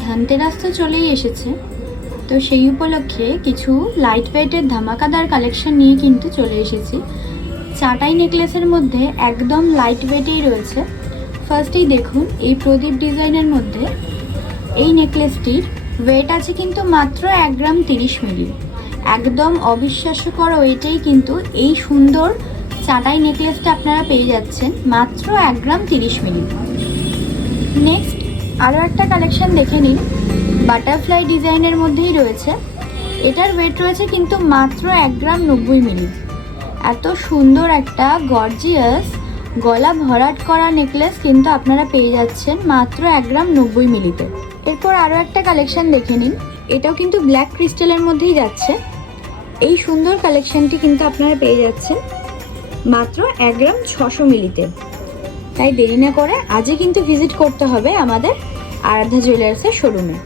ধনতেরাস তো চলেই এসেছে, তো সেই উপলক্ষে কিছু লাইট ওয়েটের ধামাকাদার কালেকশন নিয়ে কিন্তু চলে এসেছি। চাটাই নেকলেসের মধ্যে একদম লাইট ওয়েটেই রয়েছে। ফার্স্টেই দেখুন এই প্রদীপ ডিজাইনের মধ্যে এই নেকলেসটির ওয়েট আছে কিন্তু মাত্র 1 গ্রাম 30 মিলি। একদম অবিশ্বাস্যকর ওয়েটেই কিন্তু এই সুন্দর চাটাই নেকলেসটা আপনারা পেয়ে যাচ্ছেন মাত্র 1 গ্রাম 30 মিলি। নেক্সট আরও একটা কালেকশন দেখে নিন, বাটারফ্লাই ডিজাইনের মধ্যেই রয়েছে। এটার ওয়েট রয়েছে কিন্তু মাত্র 1 গ্রাম 90 মিলি। এত সুন্দর একটা গর্জিয়াস গলা ভরাট করা নেকলেস কিন্তু আপনারা পেয়ে যাচ্ছেন মাত্র 1 গ্রাম 90 মিলিতে। এরপর আরও একটা কালেকশন দেখে নিন, এটাও কিন্তু ব্ল্যাক ক্রিস্টালের মধ্যেই যাচ্ছে। এই সুন্দর কালেকশনটি কিন্তু আপনারা পেয়ে যাচ্ছেন মাত্র 1 গ্রাম 600 মিলিতে। তাই দেরি না করে আজই কিন্তু ভিজিট করতে হবে আমাদের আরাধ্যা জুয়েলার্সের শোরুমে।